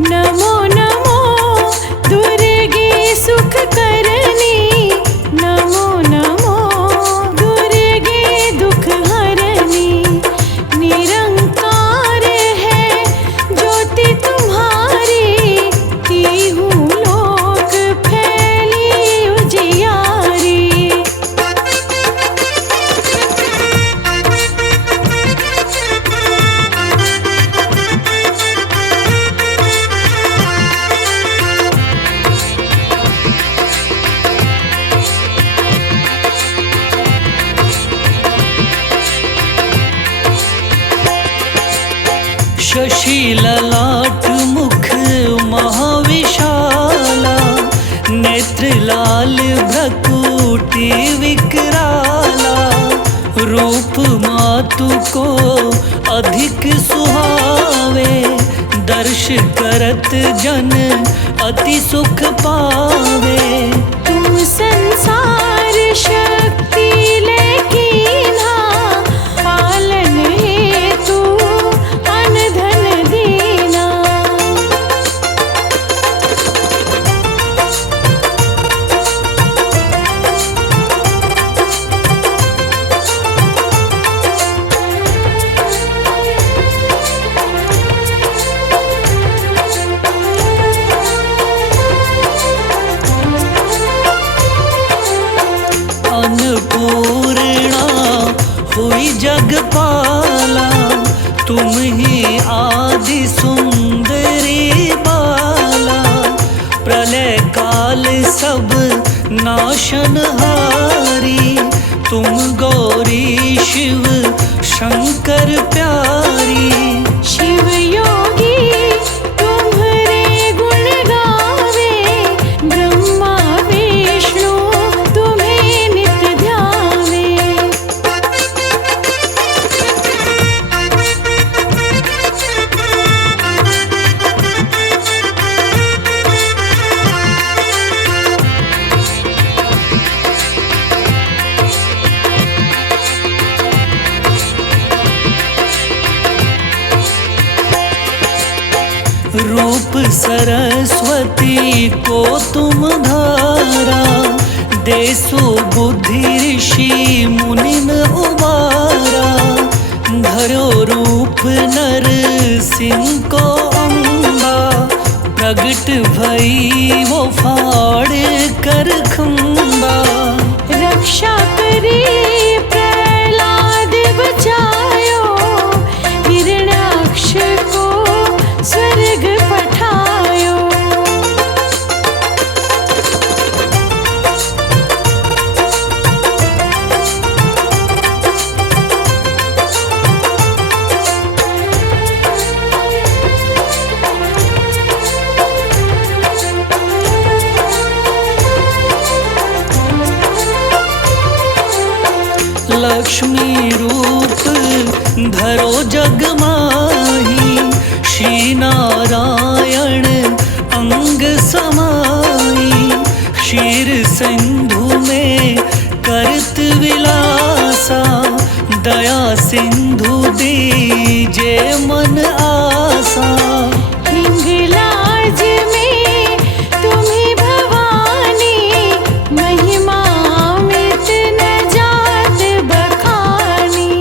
नमो नमो दुर्गे सुख करनी, नमो नमो दुर्गे दुख हरनी। निरंकार है ज्योति तुम्हारी, तीहू लोक फैली उजियारी। शशि ललाट मुख महाविशाला, नेत्र लाल भ्रकुटी विकराला। रूप मातु को अधिक सुहावे, दर्श करत जन अति सुख पावे। तुम संसार शक्ति लेकीन्हा, पालन हेतु अन धन दीना। अन्नपूर्णा हुई जगपाला, तुम ही आदि सुंदरी बाला। प्रलय काल सब नाशनहारी, तुम गौरी शिव शंकर प्यारी। शिव योगी तुम्हारे गुण गावे, ब्रह्मा विष्णु तुम्हें नित ध्यावे। रूप सरस्वती को तुम धारा, देसो बुद्धि ऋषि मुनिन उबारा। धरो रूप नर सिंह को अम्बा, प्रगट भई वो फाड़ कर खंबा। रक्षा करी प्रहलाद बचायो, हिरण्याक्ष को स्वर्ग पठायो। लक्ष्मी रूप धरो जग माही, श्री नारायण अंग समाई। क्षीर सिंधु में करत विलासा, दया सिंधु दीजे मन आसा। हिंगलाज में तुम्ही भवानी, महिमा अमित न जात बखानी।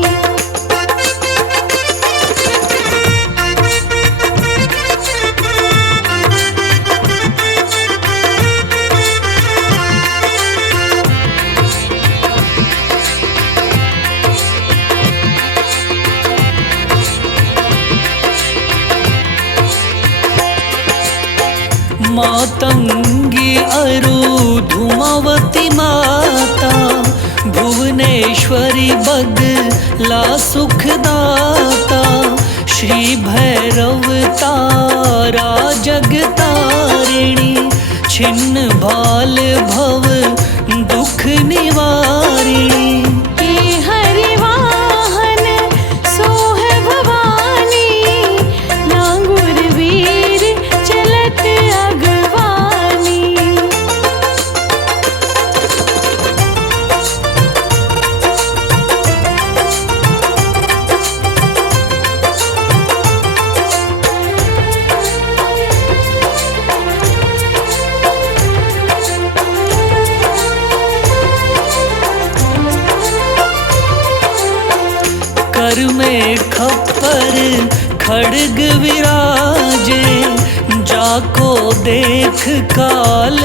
मातंगी अरु धूमावती माता, भुवनेश्वरी बगला सुखदाता। श्री भैरव तारा जगतारिणी, छिन्न भाल भव दुख निवारिणी। हे हरिवाहन सोह भवानी, नांगुर वीर चलत अगवानी। सर में खप्पर खड्ग विराजे, जाको देख काल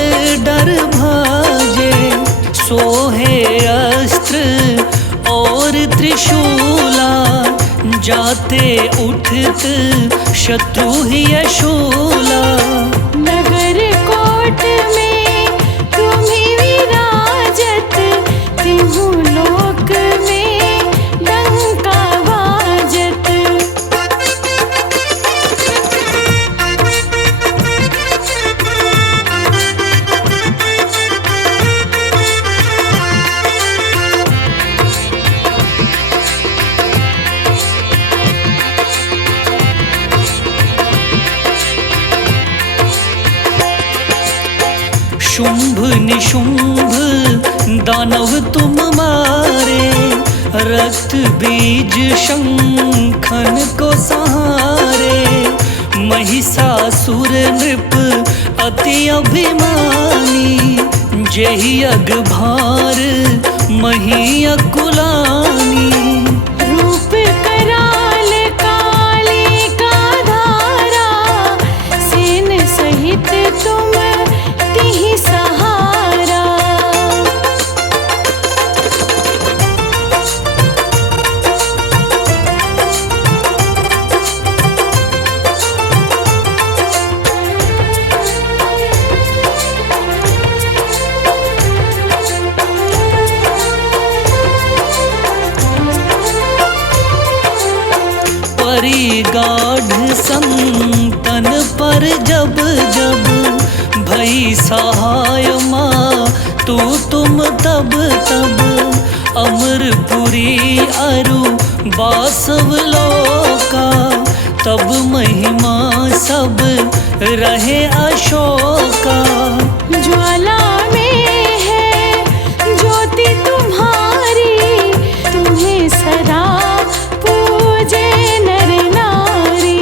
डर भाजे। सोहे अस्त्र और त्रिशूला, जाते उठत शत्रु ही शूला। नगर कोट में तुम्ही विराजत, तिहु लोक में डंका बाजत। शुंभ निशुंभ दानव तुम मारे, रक्त बीज शंखन को सहारे। महिषासुर नृप अति अभिमानी, जेहि अग भार मही अकुलानी। रूप कराल काली का धारा, सेन सहित तुम तिहि सहारा। परिगाढ़ संतन पर जब जब, भई सहाय माँ तू तुम तब तब। अमरपुरी अरु बासव लोका, तब महिमा सब रहे अशोका। ज्वाला में है ज्योति तुम्हारी, तुम्हें सदा पूजे नर नारी।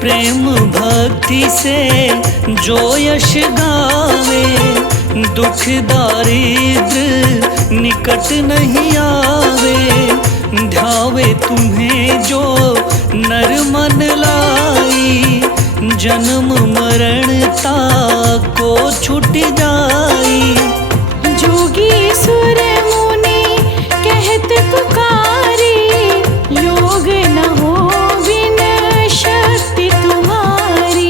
प्रेम भक्ति से जो यश गावे, दुख दारिद्र निकट नहीं आवे। ध्यावे तुम्हें जो नर मन लाई, जन्म मरणता को छूट जाई। जोगी सुर मुनि कहत पुकारी, योग न हो बिन शक्ति तुम्हारी।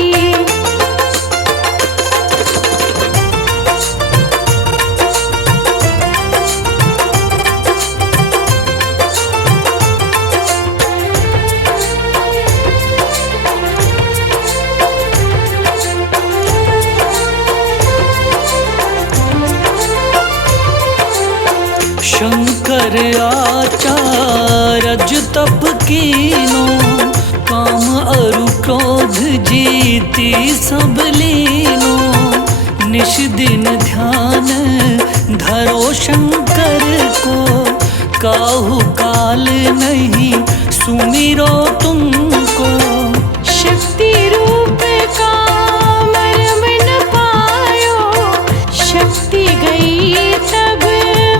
शंकर आचार्य तप कीनो, काम अरु क्रोध जीती सब लीनो। निश दिन ध्यान धरो शंकर को, काहू काल नहीं सुमिरो तुमको। शक्ति रूप का मर्म न पायो, शक्ति गई तब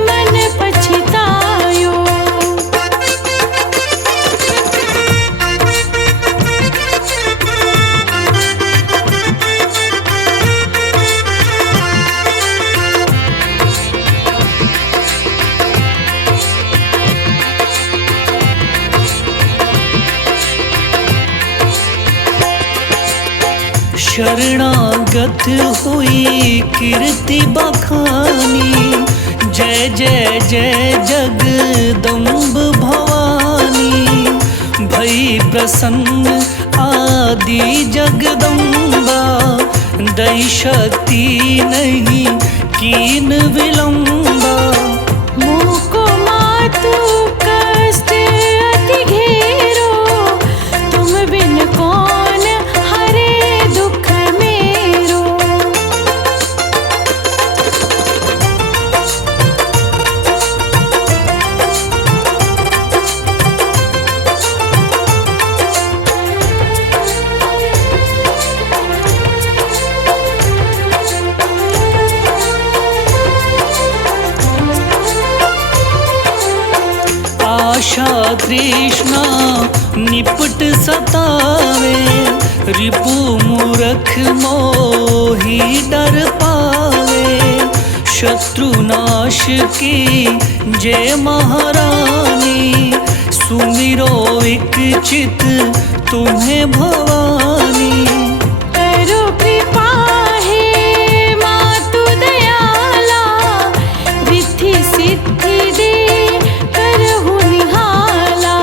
मन पछतायो। शरणागत हुई कीर्ति बखानी, जय जय जय जगदम्ब भवानी। भई प्रसन्न आदि जगदम्बा, दई शक्ति नहीं कीन विलंबा। मुँह को मातु कष्ट अति घेरो, तुम बिन कौन हरे दुख मेरो। आशा तृष्णा निपट सतावे, रिपु मूरख मोही डर पावे। शत्रुनाश की जय महारानी, सुमिरो एक चित तुम्हें भवानी। करो कृपा हे मातु दयाला, रिद्धि सिद्धि दे करहु निहाला।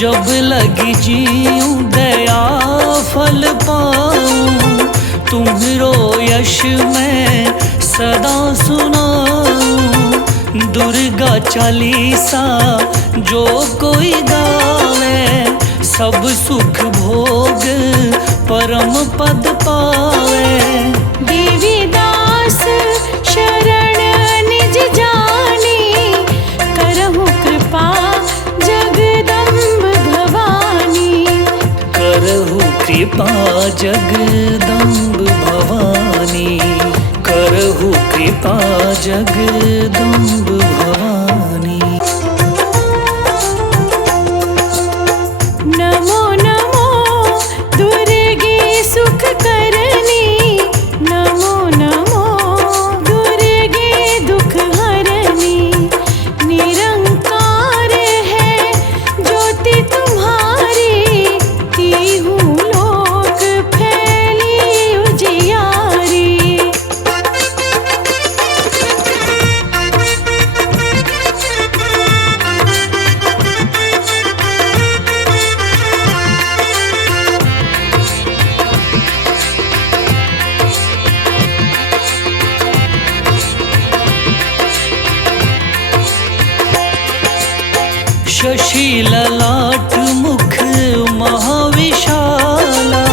जब लगी जीऊं दया फल पाऊं, तुम्हरो यश मैं सदा सुनाऊं। दुर्गा चालीसा जो कोई गावे, सब सुख भोग परम पद पावे। देवी दास शरण निज जानी, करहु कृपा जगदम्ब भवानी। करहु कृपा जगदम्ब भवानी, करहु कृपा जगदम्ब भवानी। नमो नमो दुर्गे सुख करनी, नमो नमो दुर्गे दुख हरनी। निरंकार है ज्योति तुम्हारी, तीहू लोक फैली उजियारी। शशि ललाट मुख महाविशाला,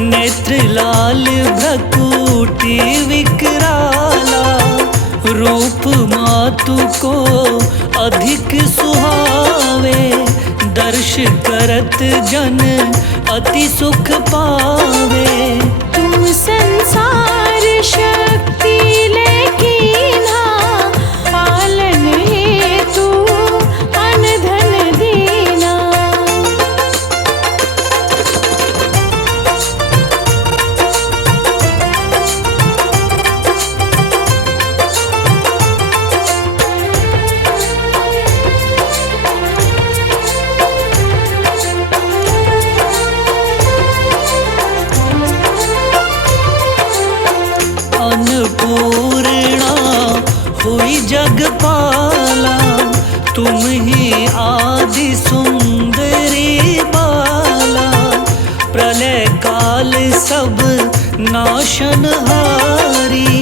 नेत्र लाल भ्रकुटी विकराला। रूप मातु को अधिक सुहावे, दर्श करत जन अति सुख पावे। तुम संसार शक्ति लेकीन्हा, पालन हेतु अन धन दीना। अन्नपूर्णा हुई जगपाला, तुम ही आदि सुंदरी बाला। प्रलय काल सब नाशनहारी,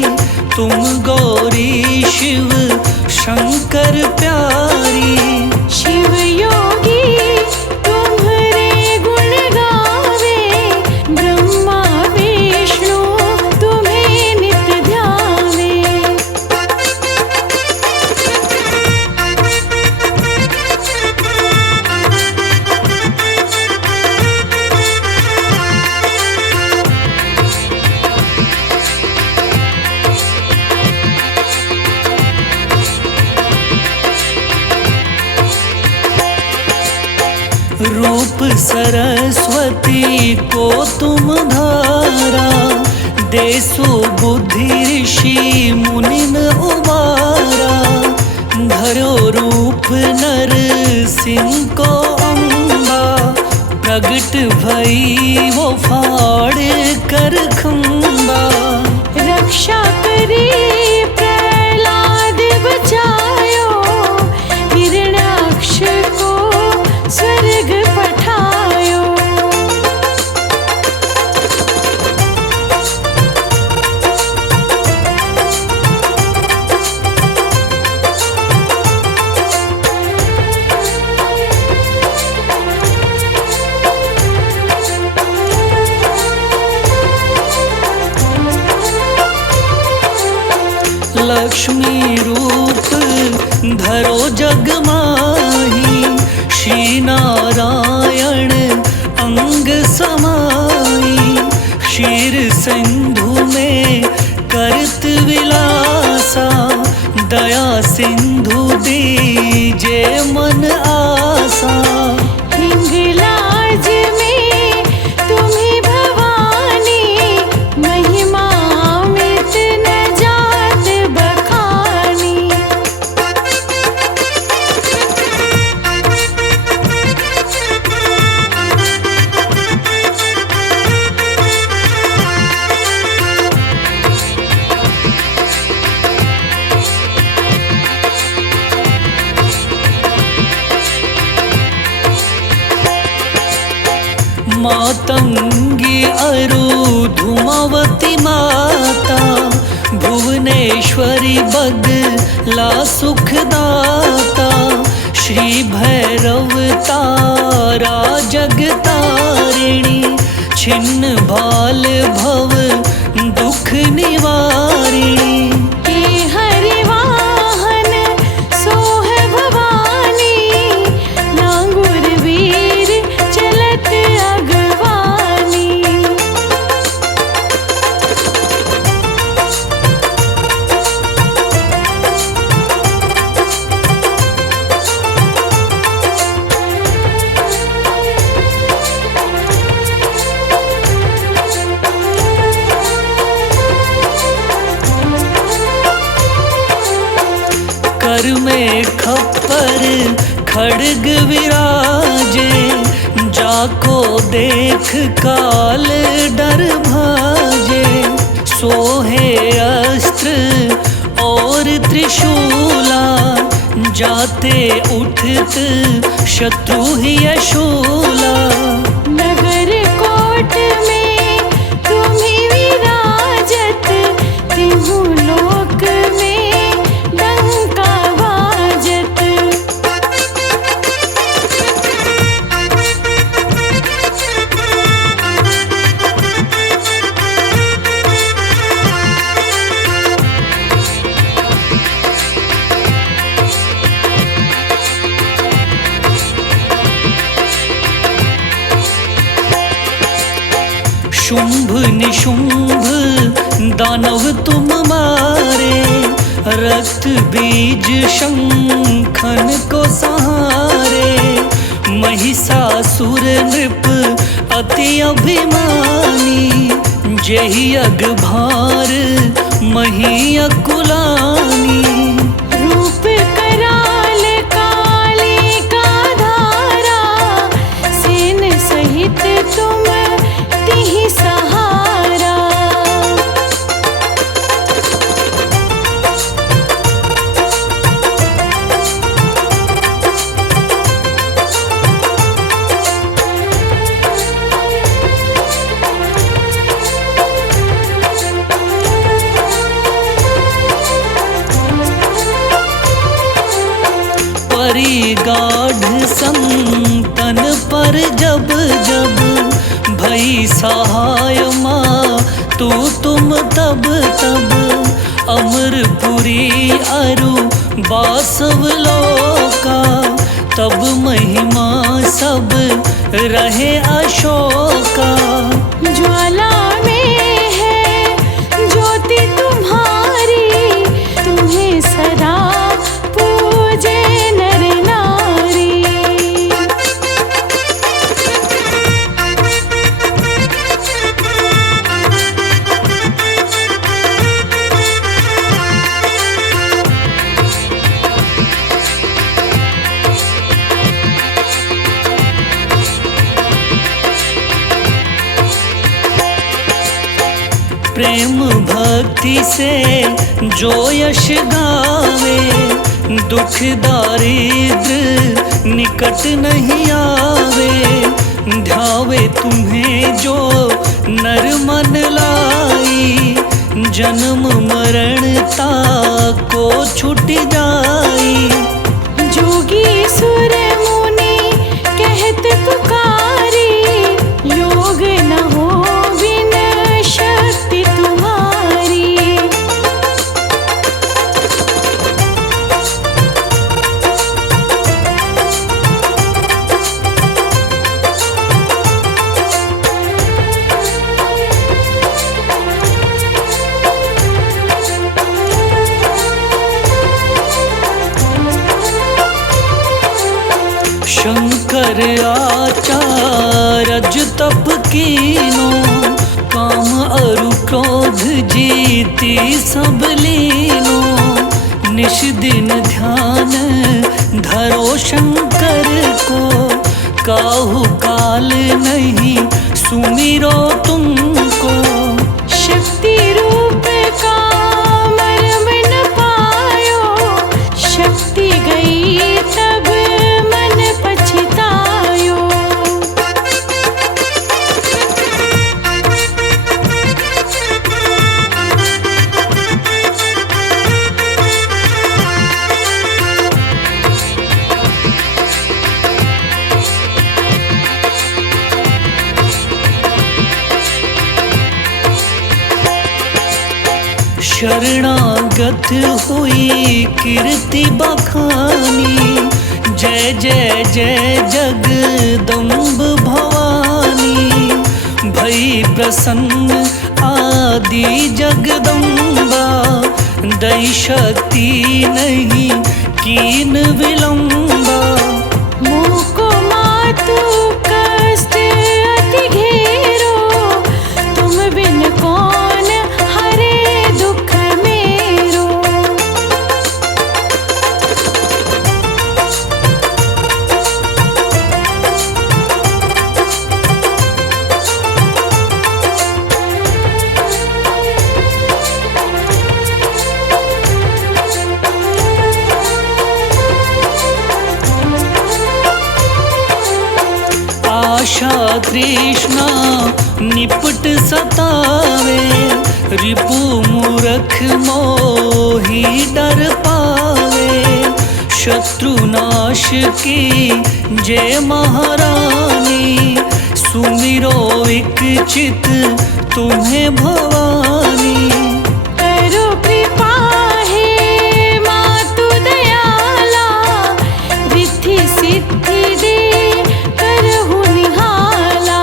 तुम गौरी शिव शंकर प्यारी। शिव योगी तुम्हारे गुण गावे, ब्रह्मा विष्णु तुम्हें नित ध्यावे। रूप सरस्वती को तुम धारा, देसु बुद्धि ऋषि मुनिन उबारा। धरो रूप नर सिंह को अम्बा, प्रगट भई वो फाड़ कर खंबा। रक्षा करी प्रहलाद बचायो, हिरण्याक्ष को स्वर्ग पठायो। लक्ष्मी रूप धरो जग माही, श्री नारायण अंग समाई। क्षीर सिंधु में करत विलासा, दया सिंधु दीजे मन आसा। हिंगलाज में तुम्ही भवानी, महिमा अमित न जात बखानी। मातंगी अरु धूमावती माता, भुवनेश्वरी बगला सुखदाता। श्री भैरव तारा जगतारिणी, छिन्न भाल भव दुख निवारिणी। हे हरिवाहन सोह भवानी, नांगुर वीर चलत अगवानी। कर में खप्पर खड़ग विराजे, जाको देख काल डर भाजे। सोहे अस्त्र और त्रिशूला, जाते उठत शत्रु ही यशूला। नगर कोट में तुम्ही विराजत, तिहु लोक में डंका बाजत। शुंभ निशुंभ दानव तुम मारे, रक्त बीज शंखन को सहारे। महिषासुर नृप अति अभिमानी, जेहि अग भार मही अकुलानी। रूप कराल काली का धारा, सेन सहित तुम तिहि सहारा। परी गाढ़ संतन पर जब जब, भई सहाय माँ तू तुम तब तब। अमरपुरी अरु बासव लोका, तब महिमा सब रहे अशोका। ज्वाला में है ज्योति तुम्हारी, तुम्हें सदा पूजे नर नारी। प्रेम भक्ति से जो यश गावे, दुख दारिद्र निकट नहीं आवे। ध्यावे तुम्हें जो नर मन लाई, जन्म मरणता को छूट जाई। जोगी सुर मुनि कहत पुकारी, योग न हो बिन शक्ति तुम्हारी। तप कीनो, काम अरु क्रोध जीती सब लीनो। निश दिन ध्यान धरो शंकर को, काहू काल नहीं सुमिरो तुमको। शक्ति रूप का मर्म न पायो, शक्ति गई तब मन पछतायो। शरणागत हुई कीर्ति बखानी, जय जय जय जगदम्ब भवानी। भई प्रसन्न आदि जगदम्बा, दई शक्ति नहीं कीन विलंबा। मुँह को मातु कष्ट अति घेरो, तुम बिन कौन हरे दुख मेरो। आशा तृष्णा निपट सतावे, रिपु मूरख मोही डर पावे। शत्रु नाश की जय महारानी, सुमिरो एक चित तुम्हें भवानी। करो कृपा हे मातु दयाला, रिद्धि सिद्धि दे करहु निहाला।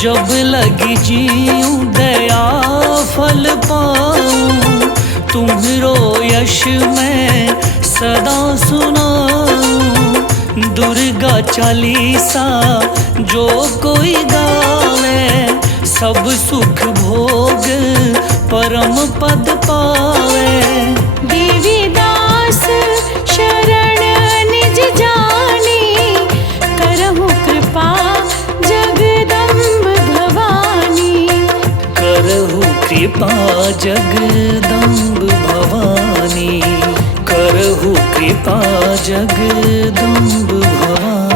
जब लगी जीऊं दया फल पाऊं, तुम्हरो यश मैं सदा सुनाऊं। दुर्गा चालीसा जो कोई गावे, सब सुख भोग परम पद पावे। देवी दास शरण निज जानी, करहु कृपा जगदम्ब भवानी। करहु कृपा जगदम्ब भवानी, करहु कृपा जगदम्ब भवानी।